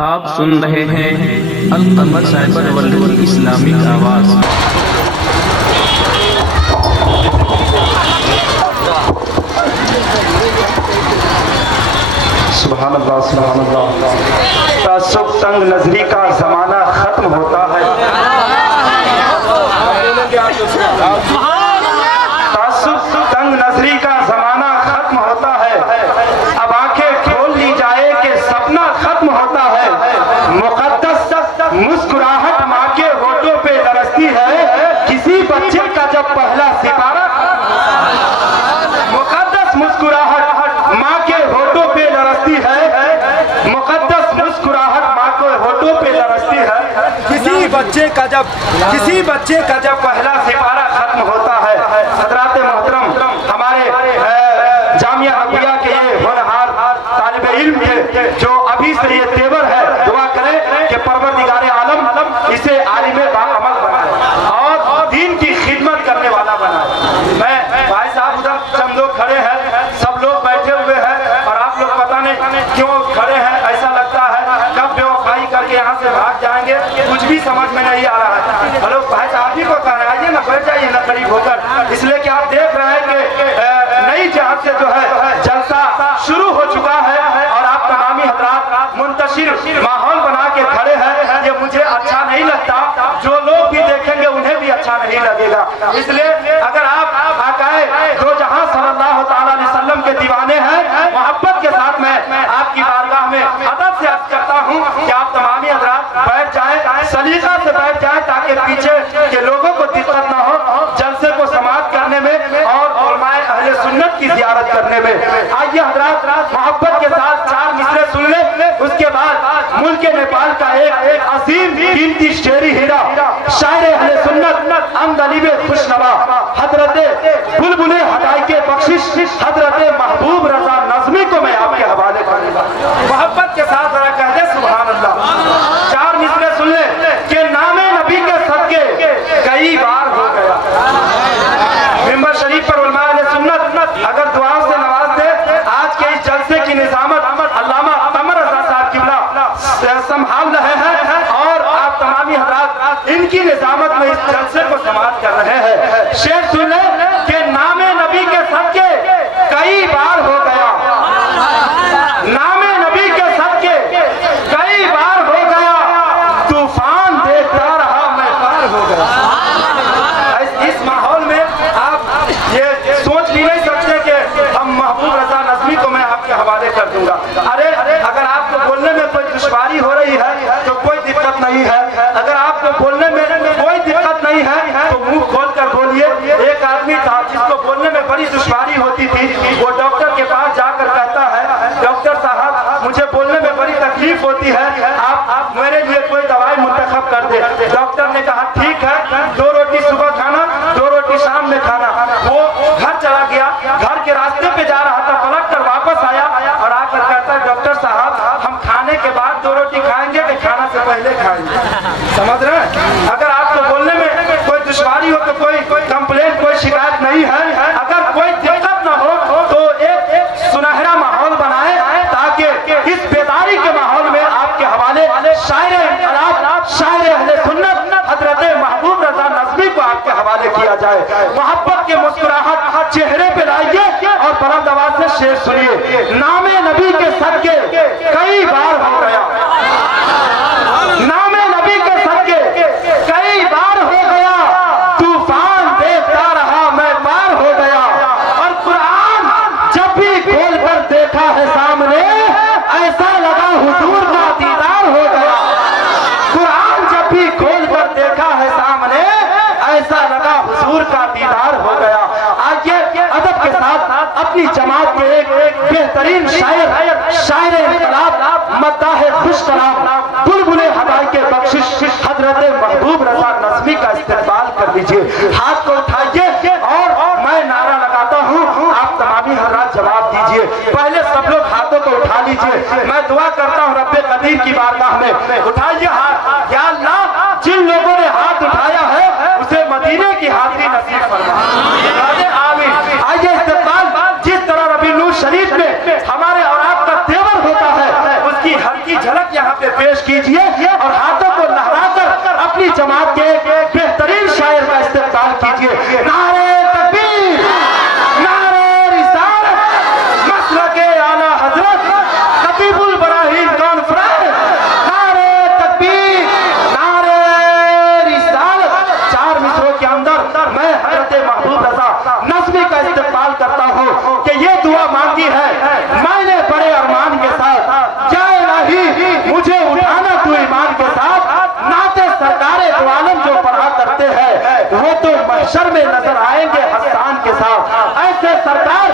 आप सुन रहे हैं अल-कमर साइबर वर्ल्ड की इस्लामिक आवाज़। सुभान अल्लाह, सुभान अल्लाह। तासुब तंग नजरी का जमाना खत्म होता है। तासुब तंग नजरी का जमाना खत्म होता है। अब आंखें खोल ली जाए कि सपना खत्म होता है। मुकद्दस मुस्कुराहट माँ के होठों पे दरसती है। किसी बच्चे का जब पहला सितारा, मुकद्दस मुस्कुराहट माँ के होठों पे दरसती है। मुकद्दस मुस्कुराहट माँ के होठों पे दरसती है। किसी बच्चे का जब पहला सितारा खत्म होता है। हज़रात मोहतरम, हमारे जामिया अबिया के ये होनहार तालिब इल्म थे जो अभी से ये तेवर है। दुआ करें कि परवरदिगार आलम इसे आलिम बाअमल बनाए और दीन की खिदमत करने वाला बनाए। मैं भाई साहब उधर चंद लोग खड़े हैं, सब लोग बैठे हुए हैं और आप लोग पता नहीं क्यों खड़े हैं। ऐसा लगता है कब बेवफाई करके यहाँ से भाग जाएंगे, कुछ भी समझ में नहीं आ रहा है। हेलो भाई साहब ही को कह रहे हैं, आइए ना, बैठ जाइए ना करीब होकर, इसलिए कि आप देख रहे हैं कि नई जहाज से जो है जलसा शुरू हो चुका है और आप तमामी हजरात मुंतशिर माहौल बना के खड़े हैं। ये मुझे अच्छा नहीं लगता, जो लोग भी देखेंगे उन्हें भी अच्छा नहीं लगेगा। इसलिए अगर आप आकाए दो जहां सल्लल्लाहु तआला अलैहि वसल्लम के दीवाने हैं, मोहब्बत के साथ मैं आपकी बारगाह में अदब से अर्ज करता हूं कि आप तमामी हजरात बैठ जाएं, सलीका से बैठ जाएं ताकि पीछे के लोगों को दिक्कत ना हो जलसे को समाप्त करने में और उलमाए अहले सुन्नत की ज़ियारत करने में। आइए हजरात मोहब्बत के साथ चार मिसरे सुन ले, उसके बाद मुल्क नेपाल का एक अजीम कीमती शेरी हीरा शायर अहले सुन्नत अमदलीबे खुशनवा हजरत बुलबुले हदाई के बख्शिश हजरत महबूब रजा नज़मी को मैं आपके हवाले करूंगा। मोहब्बत के साथ जरा कह दे सुभान अल्लाह। चार मिसरे सुन ले कि नामे नबी के सदके कई बार हो गया। मिंबर शरीफ पर उलमा अहले सुन्नत अगर दुआ से नवाज दे, आज के इस जलसे की निजामत अल्लामा कमर रजा साहब किबला संभाल रहे हैं और आप तमामी हजरात इनकी निजामत में इस जलसे को समाप्त कर रहे हैं। शेर सुन ले कि नामे नबी के सदके कई बार हो गया। नामे नबी के सदके कई बार हो गया। तूफान देखता रहा मैं पार हो गया। इस माहौल में आप ये सोच भी नहीं सकते कि हम महबूब रजा नज़मी को मैं आपके हवाले कर दूंगा। अरे अगर आपको बोलने में कोई दुश्वारी हो रही है तो कोई दिक्कत नहीं है। अगर आपको बोलने में कोई दिक्कत नहीं है तो मुंह खोल कर बोलिए। एक आदमी था जिसको बोलने में बड़ी दुश्वारी होती थी, वो डॉक्टर के पास जाकर कहता है, डॉक्टर साहब मुझे बोलने में बड़ी तकलीफ होती है, आप मेरे लिए कोई दवाई मुंतखब कर दे। डॉक्टर ने कहा ठीक है, 2 रोटी सुबह खाना, 2 रोटी शाम में खाना। वो घर चला गया, घर के रास्ते पे जा रहा था, पलट कर वापस आया और आकर कहता है डॉक्टर साहब हम खाने के बाद 2 रोटी खाएंगे कि खाना से पहले खाएंगे? समझ रहे हैं? अगर आपको बोलने में कोई दुश्वारी हो तो कोई कंप्लेंट, कोई शिकायत नहीं है। अगर कोई दिक्कत ना हो तो एक सुनहरा माहौल बनाए ताकि इस बेदारी के माहौल में आपके हवाले शायर इनकलाब शायर अहले सुन्नत हजरत महबूब रजा नज़मी को आपके हवाले किया जाए। मोहब्बत के मुस्कुराहट चेहरे पे लाइए और बुलंद आवाज से शेर सुनिए। नामे नबी के सदके कई बार हो गया। नामे नबी के सदके कई बार हो गया। तूफान देखता रहा मैं पार हो गया। और कुरान जब भी खोल कर देखा है सामने, ऐसा लगा हुजूर का दीदार हो गया। कुरान जब भी खोल कर देखा है सामने, ऐसा लगा हुजूर का दीदार हो गया। आइए अदब के साथ अपनी जमात के एक बेहतरीन शायर इनकलाब मद्दाह खुश कलाम बुलबुले हदाई के बख्शिश हजरत महबूब रजा नज़मी का इस्तेमाल कर दीजिए। हाथ को उठाइए और मैं नारा लगाता हूँ, आप तमामी हजरात जवाब दीजिए। पहले सब लोग हाथों को उठा लीजिए। मैं दुआ करता हूँ रब्बे कदीर की बारगाह में, उठाइए हाथ। या अल्लाह जिन लोगों ने हाथ उठाया है उसे मदीने की हाजिरी नसीब फरमा। आमीन। आइए इस्तेमाल जिस तरह रबीउल शरीफ में हमारे और आपका तेवर होता है उसकी हल्की झलक यहाँ पे पेश कीजिए और हाथों को लहराकर अपनी जमात के बेहतरीन शायर का इस्तेमाल कीजिए। नारे तकबीर, नारे रिसालत, मसलके आला हजरत खतीबुल बराहीन कॉन्फ्रेंस, नारे तकबीर, नारे रिसालत। 4 मिसरों के अंदर मैं हजरत महबूब रजा नज़्मी का इस्तेमाल करता हूँ कि ये दुआ मांगी है मैंने बड़े अरमान के साथ, जाए नहीं मुझे उठाना तू ईमान के साथ। नाते सरकारे दो आलम जो पढ़ा करते हैं वो तो महशर में नजर आएंगे हसन के साथ। ऐसे सरकार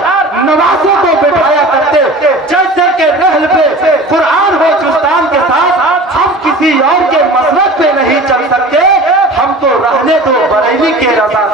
नवाजों को बिठाया करते जैसे के रहल पे कुरान हो जुस्तान के साथ। हम किसी और के मसलक पे नहीं चल सकते, हमको रहने दो बरेली के रजा